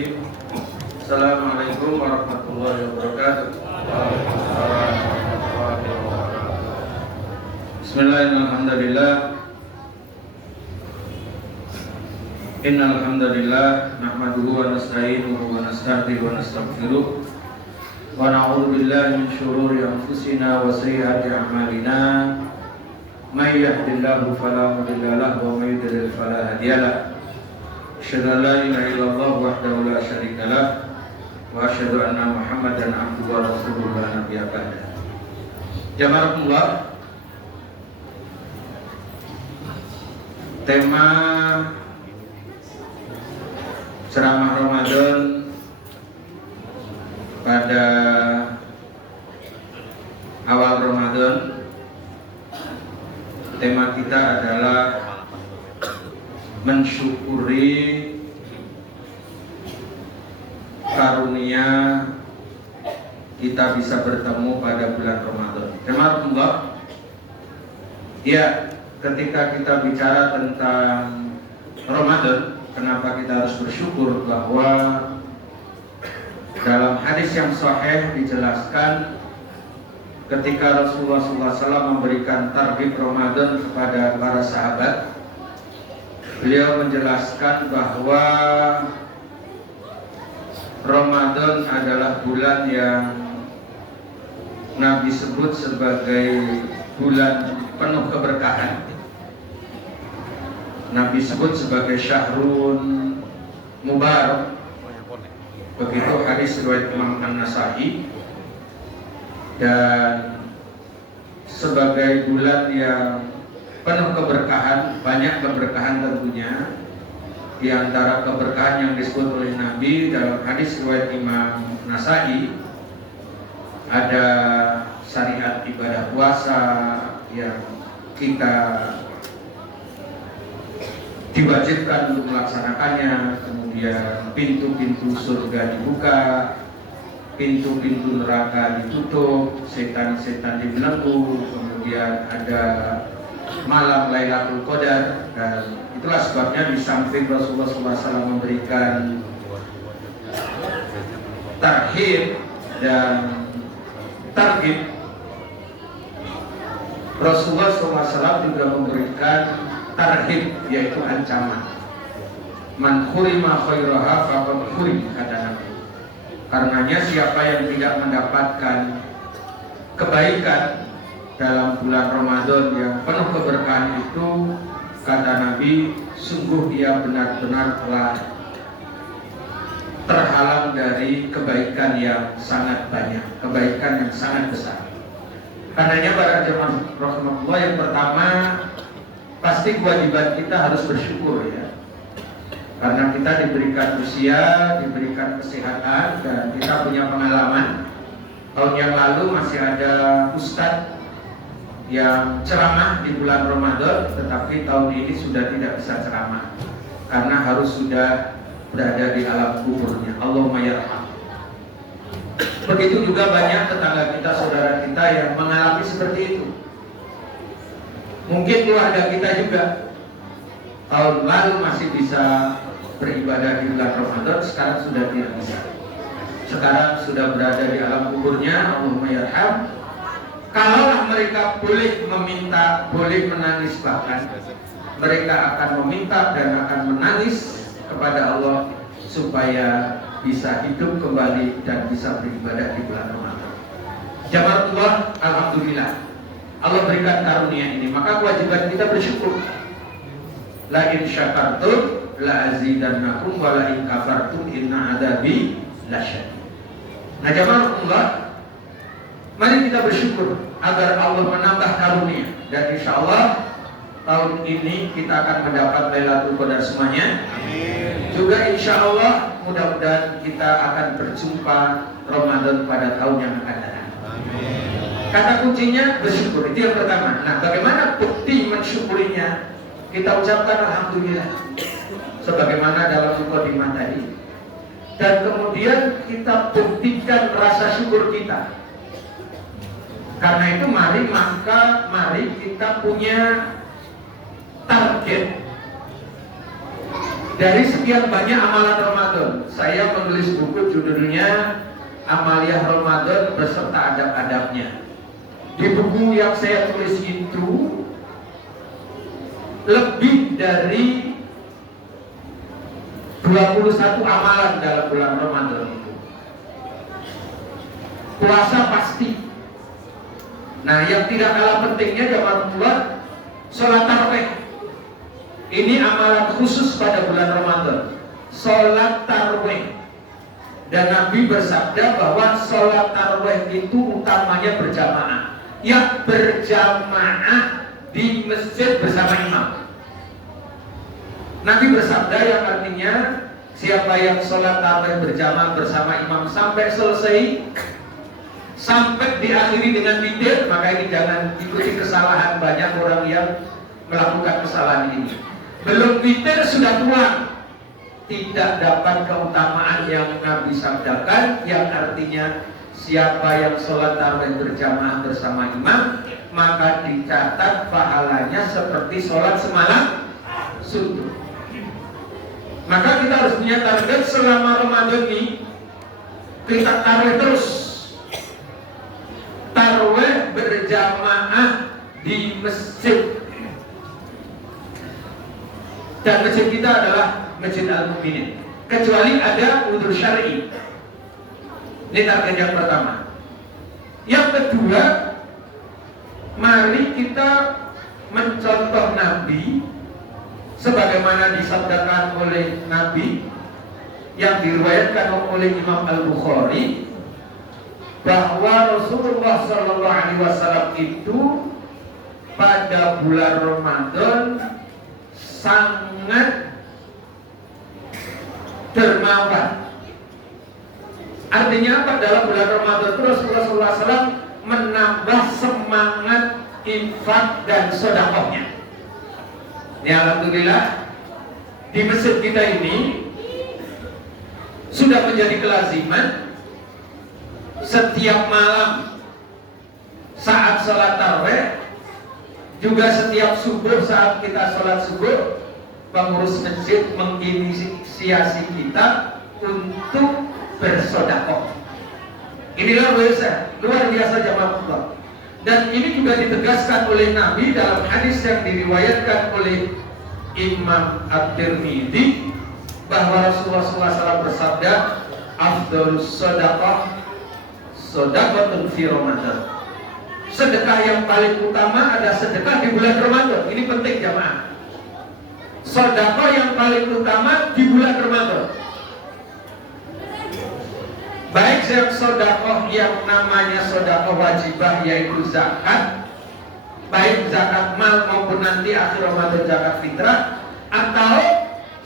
Bismillahirrahmanirrahim. Assalamualaikum warahmatullahi wabarakatuh. Bismillahirrahmanirrahim. Innal hamdalillah nahmaduhu wa nasta'inuhu wa nastaghfiruhu wa nastaghfiruh wa na'udzu billahi min shururi anfusina wa sayyiati a'malina. May yahdihillahu fala mudilla lahu wa may yudlil fala hadiya lahu. Asyhadu an la ilaha illallah wahdahu la syarika lah wa asyhadu anna Muhammadan abduhu wa rasuluhu la nabiyya ba'da. Jamaahullah, tema ceramah Ramadan pada awal Ramadan, tema kita adalah mensyukuri karunia kita bisa bertemu pada bulan Ramadan. Jemaah, ya, ketika kita bicara tentang Ramadan, kenapa kita harus bersyukur? Bahwa dalam hadis yang sahih dijelaskan ketika Rasulullah SAW memberikan targhib Ramadan kepada para sahabat, beliau menjelaskan bahwa Ramadan adalah bulan yang Nabi sebut sebagai bulan penuh keberkahan. Nabi sebut sebagai syahrun mubarak. Begitu hadis riwayat Imam An-Nasa'i. Dan sebagai bulan yang penuh keberkahan, banyak keberkahan tentunya. Di antara keberkahan yang disebut oleh Nabi dalam hadis riwayat Imam Nasa'i, ada syariat ibadah puasa yang kita diwajibkan untuk melaksanakannya, kemudian pintu-pintu surga dibuka, pintu-pintu neraka ditutup, setan-setan dibelenggu, kemudian ada malam Lailatul Qadar. Dan itulah sebabnya di samping Rasulullah SAW memberikan tarhib dan targhib, Rasulullah SAW juga memberikan tarhib, yaitu ancaman. Man khurima khairaha faqad khurim, kata Nabi. Karenanya siapa yang tidak mendapatkan kebaikan dalam bulan Ramadan yang penuh keberkahan itu, kata Nabi, sungguh dia benar-benar telah terhalang dari kebaikan yang sangat banyak, kebaikan yang sangat besar. Karenanya para jemaah rahmatullah, yang pertama pasti kewajiban kita harus bersyukur, ya. Karena kita diberikan usia, diberikan kesehatan, dan kita punya pengalaman. Tahun yang lalu masih ada ustadz yang ceramah di bulan Ramadan, tetapi tahun ini sudah tidak bisa ceramah karena harus sudah berada di alam kuburnya. Allahumma yarham. Begitu juga banyak tetangga kita, saudara kita yang mengalami seperti itu. Mungkin keluarga kita juga tahun lalu masih bisa beribadah di bulan Ramadan, sekarang sudah tidak bisa. Sekarang sudah berada di alam kuburnya. Allahumma yarham. Kalaulah mereka boleh meminta, boleh menangis, bahkan mereka akan meminta dan akan menangis kepada Allah supaya bisa hidup kembali dan bisa beribadah di bulan Ramadan. Jamaah, alhamdulillah Allah berikan karunia ini, maka kewajiban kita bersyukur. La in syakartum la azidannakum wa la in kafartum inna adabi lasyadid. Nah jamaah, mari kita bersyukur agar Allah menambah karunia, dan insya Allah tahun ini kita akan mendapat Lailatul Qadar semuanya. Amin. Juga insya Allah mudah-mudahan kita akan berjumpa Ramadan pada tahun yang akan datang. Amin. Kata kuncinya bersyukur, itu yang pertama. Nah, bagaimana bukti mensyukurinya? Kita ucapkan alhamdulillah sebagaimana dalam mukadimah tadi. Dan kemudian kita buktikan rasa syukur kita. Karena itu mari kita punya target. Dari sekian banyak amalan Ramadan, saya menulis buku judulnya Amaliyah Ramadan beserta adab-adabnya. Di buku yang saya tulis itu lebih dari 21 amalan dalam bulan Ramadan itu. Puasa pasti. Nah, yang tidak kalah pentingnya jamaah sholat tarawih. Ini amalan khusus pada bulan Ramadan, sholat tarawih. Dan Nabi bersabda bahwa sholat tarawih itu utamanya berjamaah. Yang berjamaah di masjid bersama imam. Nabi bersabda yang artinya siapa yang sholat tarawih berjamaah bersama imam sampai selesai, sampai diakhiri dengan witir, maka ini jangan ikuti kesalahan banyak orang yang melakukan kesalahan ini. Belum witir sudah pulang, tidak dapat keutamaan yang Nabi sabdakan, yang artinya siapa yang sholat tarawih berjamaah bersama imam, maka dicatat pahalanya seperti sholat semalam suntuk. Maka kita harus punya target selama Ramadan ini, kita tarawih terus, tarawih berjamaah di masjid. Dan masjid kita adalah Masjid Al-Mu'minin, kecuali ada udzur syar'i. Ini target yang pertama. Yang kedua, mari kita mencontoh Nabi sebagaimana disabdakan oleh Nabi yang diriwayatkan oleh Imam Al-Bukhari, bahwa Rasulullah SAW itu pada bulan Ramadan sangat dermawan. Artinya apa? Dalam bulan Ramadan itu Rasulullah SAW menambah semangat infak dan sedekahnya. Ya alhamdulillah, di masjid kita ini sudah menjadi kelaziman setiap malam saat sholat tarawih, juga setiap subuh saat kita sholat subuh, pengurus masjid menginisiasi kita untuk bersedekah. Ini luar biasa jamaah Allah. Dan ini juga ditegaskan oleh Nabi dalam hadis yang diriwayatkan oleh Imam At-Tirmidzi, bahwa Rasulullah SAW bersabda, afdhalus shadaqah shadaqatun fi Ramadan. Sedekah yang paling utama adalah sedekah di bulan Ramadan. Ini penting jamaah. Sedekah yang paling utama di bulan Ramadan. Baik sedekah yang namanya sedekah wajibah, yaitu zakat, baik zakat mal maupun nanti akhir Ramadan zakat fitrah, atau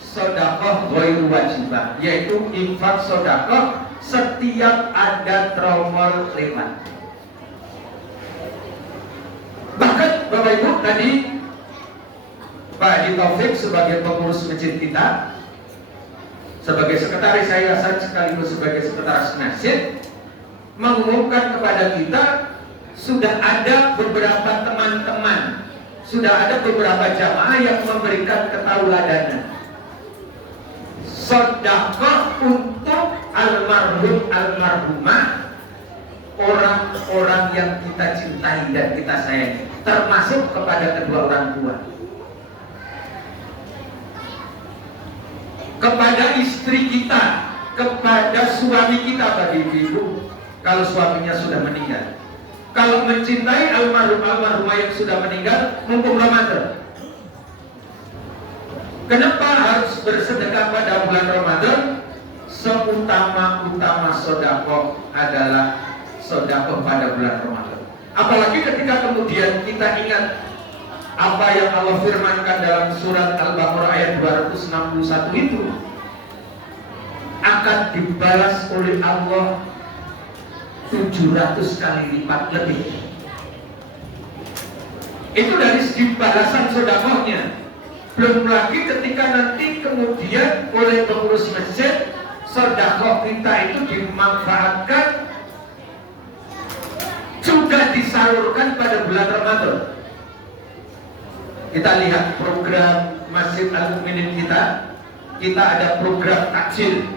sedekah ghairu wajibah, yaitu infak sedekah setiap ada tromol lewat. Bahkan Bapak Ibu tadi Pak Haji Taufik sebagai pengurus masjid kita, sebagai sekretaris yayasan sekaligus sebagai sekretaris masjid, mengumumkan kepada kita sudah ada beberapa teman-teman, sudah ada beberapa jamaah yang memberikan ketauladanan sedekah untuk almarhum almarhumah, orang-orang yang kita cintai dan kita sayangi, termasuk kepada kedua orang tua, kepada istri kita, kepada suami kita bagi ibu kalau suaminya sudah meninggal. Kalau mencintai almarhum-almarhumah yang sudah meninggal mumpung Ramadan. Kenapa harus bersedekah pada bulan Ramadan? Seutama-utama sedekah adalah sedekah pada bulan Ramadan. Apalagi ketika kemudian kita ingat apa yang Allah firmankan dalam surat Al-Baqarah ayat 261 itu, akan dibalas oleh Allah 700 kali lipat lebih. Itu dari segi balasan sedekahnya. Belum lagi ketika nanti kemudian oleh pengurus masjid sedekah kita itu dimanfaatkan juga disalurkan pada bulan Ramadan. Kita lihat program Masjid Al-Mu'minin kita kita ada program takjil,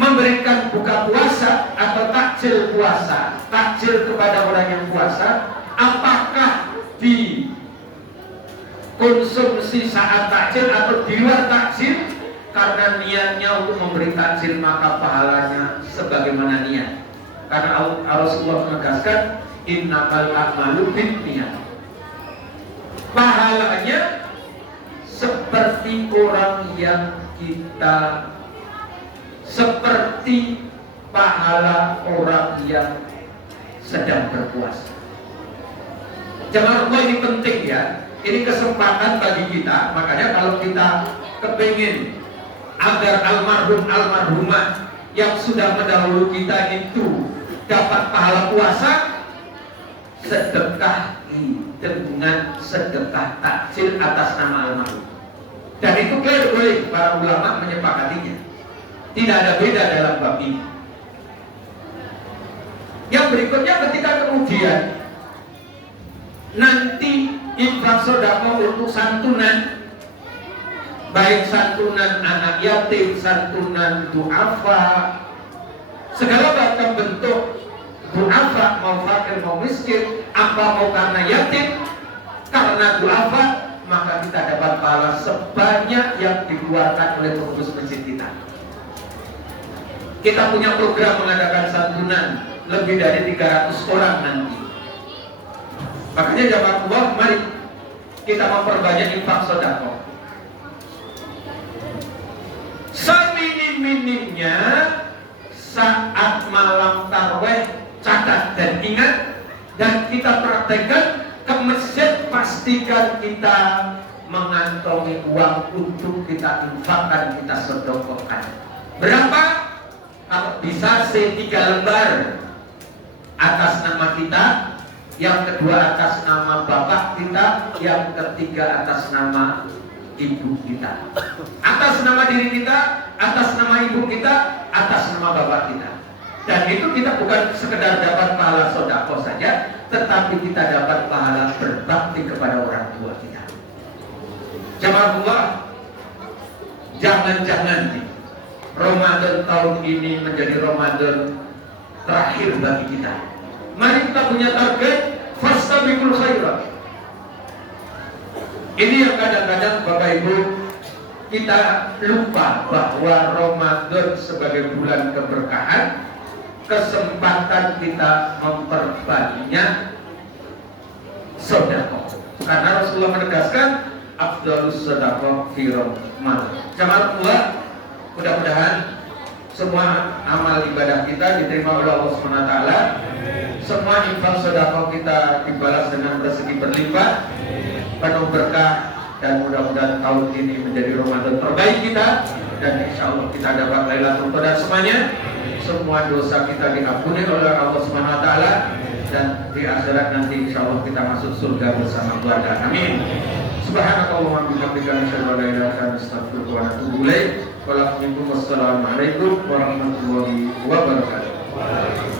memberikan buka puasa atau takjil puasa, takjil kepada orang yang puasa. Apakah dikonsumsi saat takjil atau di luar takjil? Karena niatnya untuk memberi takjil maka pahalanya sebagaimana niat. Karena Rasulullah menegaskan innamal a'malu binniyat. Pahalanya seperti orang yang seperti pahala orang yang sedang berpuasa. Jemaah Allah, ini penting ya. Ini kesempatan bagi kita. Makanya kalau kita kepingin agar almarhumah yang sudah mendahului kita itu dapat pahala puasa, sedekahi dengan sedekah takjil atas nama almarhum. Dan itu clear boleh para ulama menyepakatinya. Tidak ada beda dalam bab ini. Yang berikutnya, ketika kemudian nanti infak sedekah untuk santunan, baik santunan anak yatim, santunan du'afa, segala macam bentuk du'afa, mau fakir mau miskin, apa mau karena yatim, karena du'afa, maka kita dapat pahala sebanyak yang dikeluarkan oleh pengurus masjid kita. Kita punya program mengadakan santunan lebih dari 300 orang nanti. Makanya jamaah Allah, mari kita memperbanyak infak sedekah. Seminim-minimnya saat malam tarawih, catat dan ingat, dan kita praktekkan ke masjid, pastikan kita mengantongi uang untuk kita infakkan, kita sedekahkan. Berapa? Kalau bisa C3 lembar atas nama kita, yang kedua atas nama bapak kita, yang ketiga atas nama ibu kita, atas nama diri kita, atas nama ibu kita, atas nama bapak kita. Dan itu kita bukan sekedar dapat pahala sedekah saja, tetapi kita dapat pahala berbakti kepada orang tua kita. Jamaah Allah, jangan-jangan nih Ramadan tahun ini menjadi Ramadan terakhir bagi kita. Mari kita punya target fastabiqul khairat. Ini yang kadang-kadang Bapak Ibu kita lupa bahwa Ramadan sebagai bulan keberkahan, kesempatan kita memperbanyak sedekah. Karena Rasulullah menegaskan afdhalus sedekah fi Ramadan. Jamaah Allah, mudah-mudahan semua amal ibadah kita diterima oleh Allah SWT. Semua infak sedekah kita dibalas dengan rezeki berlimpah, penuh berkah, dan mudah-mudahan tahun ini menjadi Ramadan terbaik kita, dan insya Allah kita dapat Lailatul Qadar semuanya. Semua dosa kita diampuni oleh Allah SWT, dan di akhirat nanti insya Allah kita masuk surga bersama keluarga. Amin. Subhanakallahumma wa bihamdika asyhadu an la ilaha illa anta astaghfiruka wa atubu ilaik. Wassalamualaikum warahmatullahi wabarakatuh.